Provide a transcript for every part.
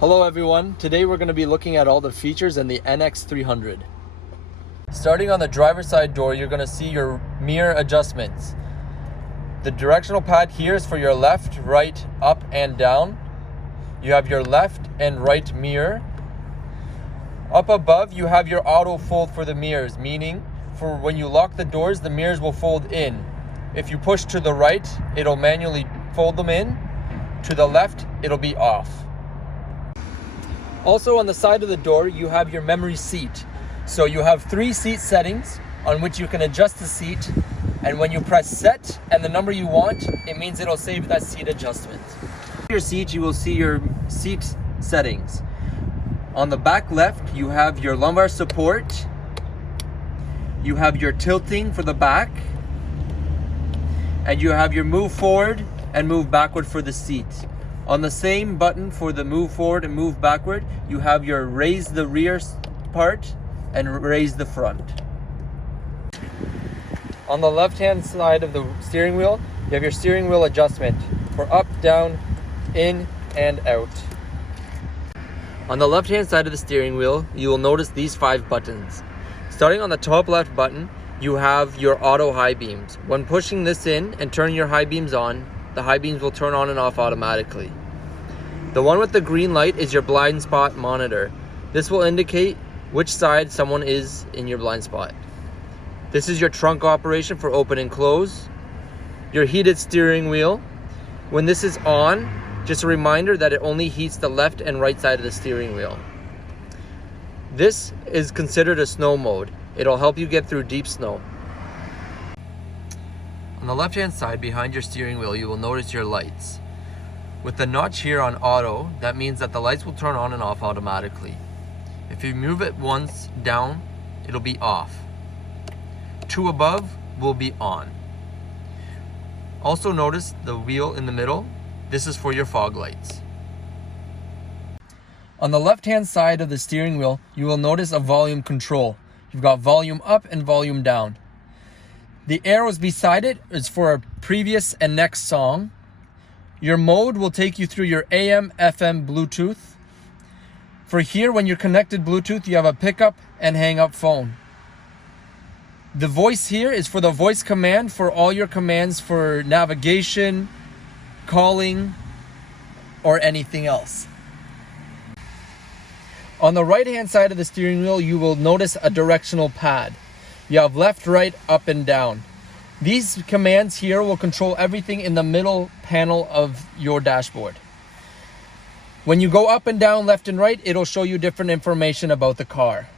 Hello everyone, today we're going to be looking at all the features in the NX300. Starting on the driver's side door, you're going to see your mirror adjustments. The directional pad here is for your left, right, up and down. You have your left and right mirror. Up above you have your auto fold for the mirrors, meaning for when you lock the doors, the mirrors will fold in. If you push to the right, it'll manually fold them in. To the left, it'll be off. Also on the side of the door, you have your memory seat. So you have 3 seat settings on which you can adjust the seat. And when you press set and the number you want, it means it'll save that seat adjustment. Your seat, you will see your seat settings. On the back left, you have your lumbar support. You have your tilting for the back. And you have your move forward and move backward for the seat. On the same button for the move forward and move backward, you have your raise the rear part and raise the front. On the left-hand side of the steering wheel, you have your steering wheel adjustment for up, down, in, and out. On the left-hand side of the steering wheel, you will notice these 5 buttons. Starting on the top left button, you have your auto high beams. When pushing this in and turning your high beams on, the high beams will turn on and off automatically. The one with the green light is your blind spot monitor. This will indicate which side someone is in your blind spot. This is your trunk operation for open and close. Your heated steering wheel. When this is on, just a reminder that it only heats the left and right side of the steering wheel. This is considered a snow mode. It'll help you get through deep snow. On the left-hand side behind your steering wheel, you will notice your lights. With the notch here on auto, that means that the lights will turn on and off automatically. If you move it once down, it'll be off. 2 above will be on. Also notice the wheel in the middle. This is for your fog lights. On the left-hand side of the steering wheel, you will notice a volume control. You've got volume up and volume down. The arrows beside it is for a previous and next song. Your mode will take you through your AM, FM, Bluetooth. For here, when you're connected Bluetooth, you have a pickup and hang up phone. The voice here is for the voice command for all your commands for navigation, calling, or anything else. On the right-hand side of the steering wheel, you will notice a directional pad. You have left, right, up, and down. These commands here will control everything in the middle panel of your dashboard. When you go up and down, left and right, it'll show you different information about the car.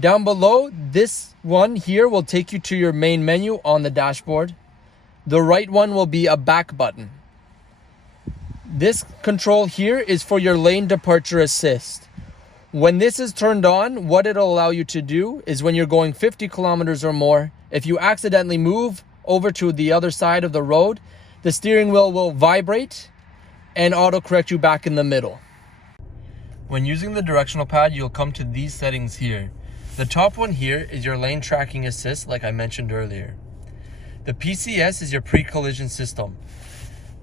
Down below, this one here will take you to your main menu on the dashboard. The right one will be a back button. This control here is for your lane departure assist. When this is turned on, what it'll allow you to do is when you're going 50 kilometers or more, if you accidentally move over to the other side of the road, the steering wheel will vibrate and auto-correct you back in the middle. When using the directional pad, you'll come to these settings here. The top one here is your lane tracking assist, like I mentioned earlier. The PCS is your pre-collision system.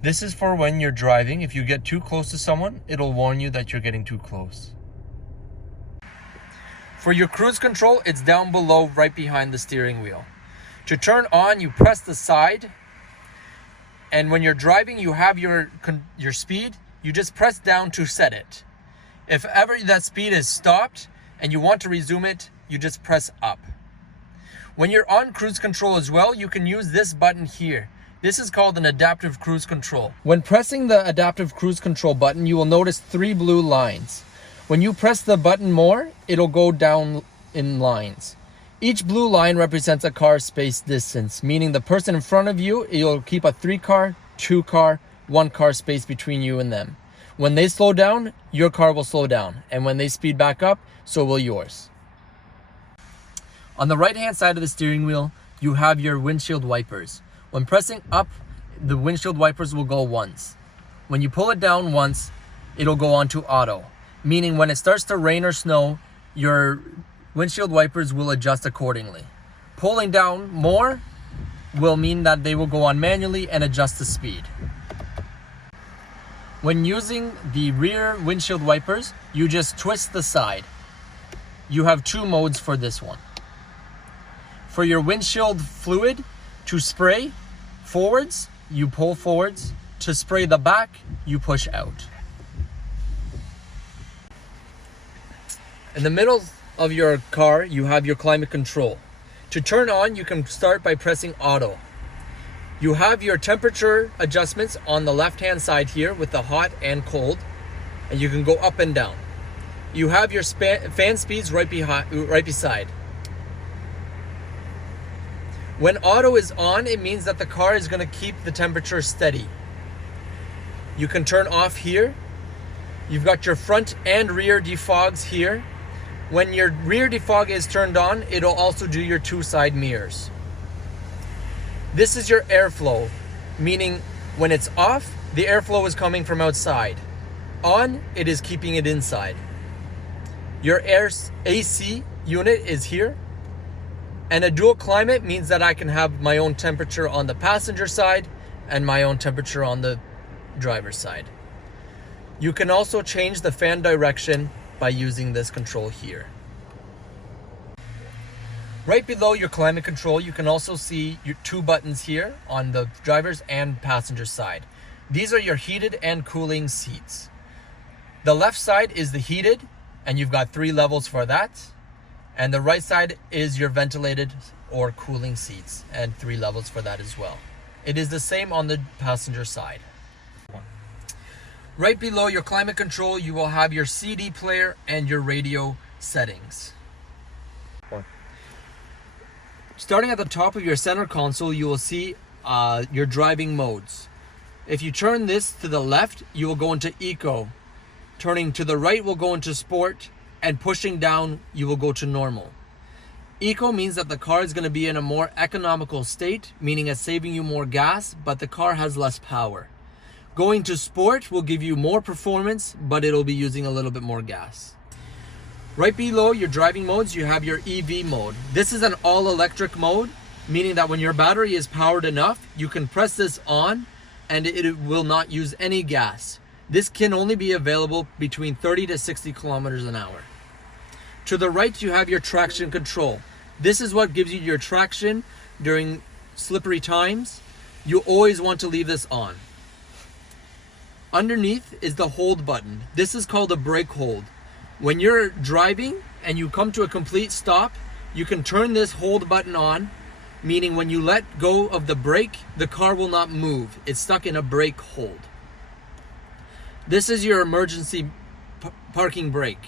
This is for when you're driving. If you get too close to someone, it'll warn you that you're getting too close. For your cruise control, it's down below right behind the steering wheel. To turn on, you press the side, and when you're driving, you have your speed. You just press down to set it. If ever that speed is stopped and you want to resume it, you just press up. When you're on cruise control as well, you can use this button here. This is called an adaptive cruise control. When pressing the adaptive cruise control button, you will notice 3 blue lines. When you press the button more, it'll go down in lines. Each blue line represents a car space distance, meaning the person in front of you, you'll keep a 3-car, 2-car, 1-car space between you and them. When they slow down, your car will slow down. And when they speed back up, so will yours. On the right-hand side of the steering wheel, you have your windshield wipers. When pressing up, the windshield wipers will go once. When you pull it down once, it'll go on to auto, meaning when it starts to rain or snow, your windshield wipers will adjust accordingly. Pulling down more will mean that they will go on manually and adjust the speed. When using the rear windshield wipers, you just twist the side. You have 2 modes for this one. For your windshield fluid to spray forwards, you pull forwards. To spray the back, you push out. In the middle of your car, you have your climate control. To turn on, you can start by pressing auto. You have your temperature adjustments on the left-hand side here with the hot and cold, and you can go up and down. You have your fan speeds right beside. When auto is on, it means that the car is going to keep the temperature steady. You can turn off here. You've got your front and rear defogs here. When your rear defog is turned on, it'll also do your 2 side mirrors. This is your airflow, meaning when it's off, the airflow is coming from outside. On, it is keeping it inside. Your AC unit is here. And a dual climate means that I can have my own temperature on the passenger side and my own temperature on the driver's side. You can also change the fan direction by using this control here. Right below your climate control, you can also see your 2 buttons here on the driver's and passenger side. These are your heated and cooling seats. The left side is the heated, and you've got 3 levels for that. And the right side is your ventilated or cooling seats, and 3 levels for that as well. It is the same on the passenger side. Right below your climate control, you will have your CD player and your radio settings. Starting at the top of your center console, you will see your driving modes. If you turn this to the left, you will go into Eco. Turning to the right will go into Sport, and pushing down, you will go to Normal. Eco means that the car is going to be in a more economical state, meaning it's saving you more gas, but the car has less power. Going to Sport will give you more performance, but it'll be using a little bit more gas. Right below your driving modes, you have your EV mode. This is an all-electric mode, meaning that when your battery is powered enough, you can press this on and it will not use any gas. This can only be available between 30 to 60 kilometers an hour. To the right, you have your traction control. This is what gives you your traction during slippery times. You always want to leave this on. Underneath is the hold button. This is called a brake hold. When you're driving and you come to a complete stop, you can turn this hold button on, meaning when you let go of the brake, the car will not move. It's stuck in a brake hold. This is your emergency parking brake.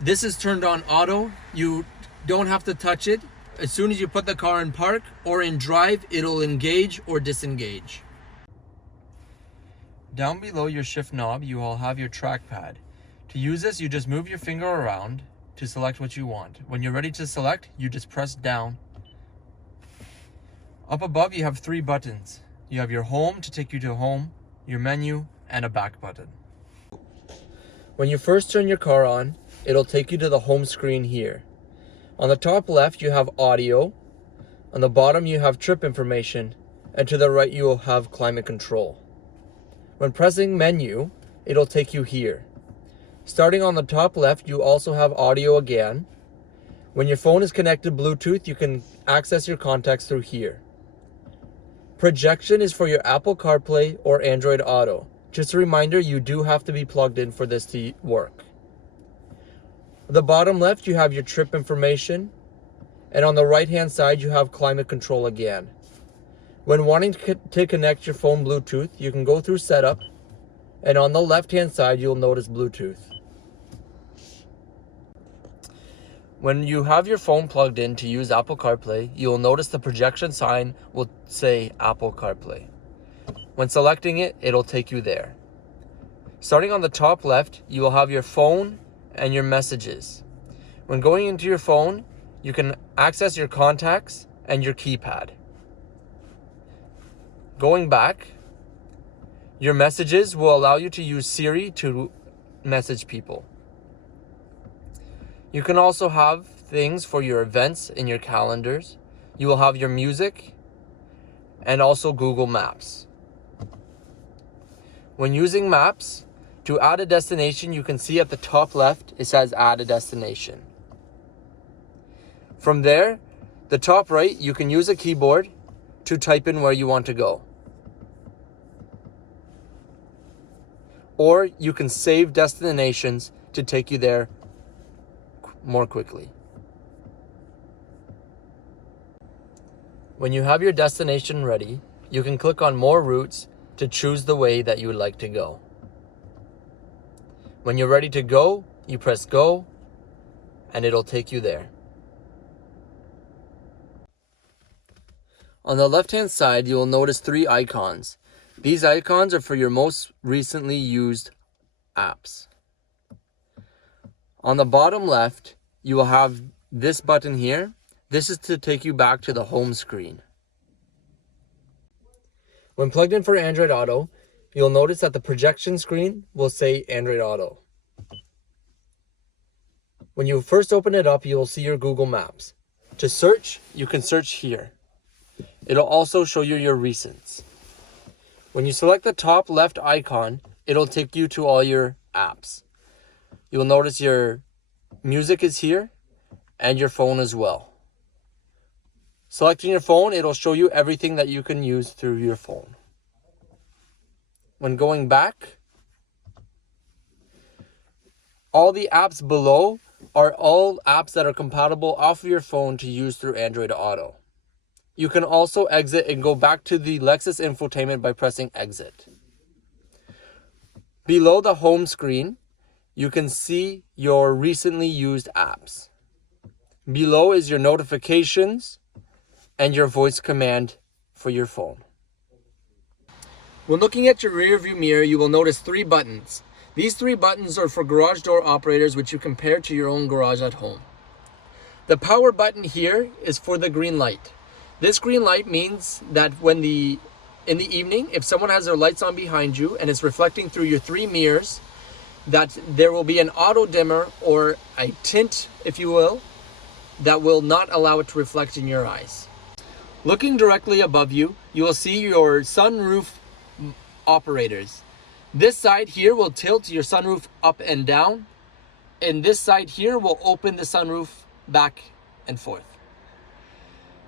This is turned on auto. You don't have to touch it. As soon as you put the car in park or in drive, it'll engage or disengage. Down below your shift knob, you will have your trackpad. To use this, you just move your finger around to select what you want. When you're ready to select, you just press down. Up above, you have 3 buttons. You have your home to take you to home, your menu, and a back button. When you first turn your car on, it'll take you to the home screen here. On the top left, you have audio. On the bottom, you have trip information. And to the right, you will have climate control. When pressing menu, it'll take you here. Starting on the top left, you also have audio again. When your phone is connected Bluetooth, you can access your contacts through here. Projection is for your Apple CarPlay or Android Auto. Just a reminder, you do have to be plugged in for this to work. The bottom left, you have your trip information. And on the right-hand side, you have climate control again. When wanting to connect your phone Bluetooth, you can go through Setup, and on the left-hand side, you'll notice Bluetooth. When you have your phone plugged in to use Apple CarPlay, you'll notice the projection sign will say Apple CarPlay. When selecting it, it'll take you there. Starting on the top left, you will have your phone and your messages. When going into your phone, you can access your contacts and your keypad. Going back, your messages will allow you to use Siri to message people. You can also have things for your events in your calendars. You will have your music and also Google Maps. When using maps, to add a destination, you can see at the top left, it says add a destination. From there, the top right, you can use a keyboard to type in where you want to go. Or you can save destinations to take you there more quickly. When you have your destination ready, you can click on more routes to choose the way that you would like to go. When you're ready to go, you press go and it'll take you there. On the left-hand side, you will notice 3 icons. These icons are for your most recently used apps. On the bottom left, you will have this button here. This is to take you back to the home screen. When plugged in for Android Auto, you'll notice that the projection screen will say Android Auto. When you first open it up, you'll see your Google Maps. To search, you can search here. It'll also show you your recents. When you select the top left icon, it'll take you to all your apps. You'll notice your music is here and your phone as well. Selecting your phone, it'll show you everything that you can use through your phone. When going back, all the apps below are all apps that are compatible off of your phone to use through Android Auto. You can also exit and go back to the Lexus infotainment by pressing exit. Below the home screen, you can see your recently used apps. Below is your notifications and your voice command for your phone. When looking at your rear view mirror, you will notice 3 buttons. These 3 buttons are for garage door operators, which you can pair to your own garage at home. The power button here is for the green light. This green light means that in the evening, if someone has their lights on behind you and it's reflecting through your 3 mirrors, that there will be an auto dimmer or a tint, if you will, that will not allow it to reflect in your eyes. Looking directly above you, you will see your sunroof operators. This side here will tilt your sunroof up and down, and this side here will open the sunroof back and forth.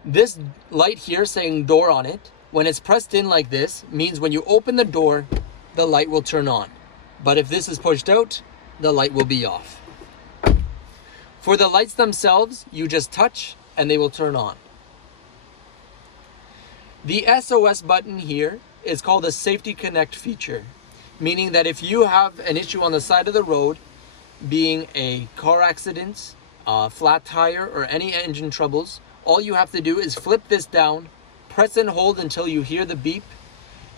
This light here saying door on it, when it's pressed in like this, means when you open the door, the light will turn on. But if this is pushed out, the light will be off. For the lights themselves, you just touch and they will turn on. The SOS button here is called a Safety Connect feature, meaning that if you have an issue on the side of the road, being a car accident, a flat tire, or any engine troubles, all you have to do is flip this down, press and hold until you hear the beep,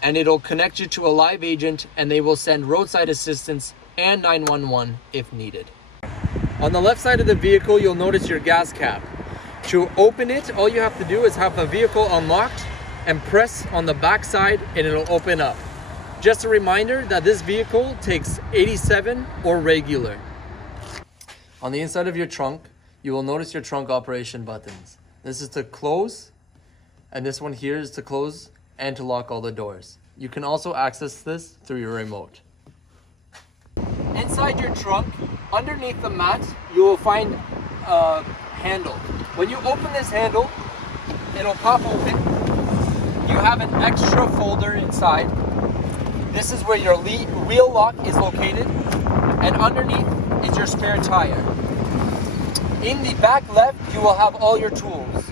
and it'll connect you to a live agent and they will send roadside assistance and 911 if needed. On the left side of the vehicle, you'll notice your gas cap. To open it, all you have to do is have the vehicle unlocked and press on the back side and it'll open up. Just a reminder that this vehicle takes 87 or regular. On the inside of your trunk, you will notice your trunk operation buttons. This is to close, and this one here is to close and to lock all the doors. You can also access this through your remote. Inside your trunk, underneath the mat, you will find a handle. When you open this handle, it'll pop open. You have an extra folder inside. This is where your wheel lock is located, and underneath is your spare tire. In the back left, you will have all your tools.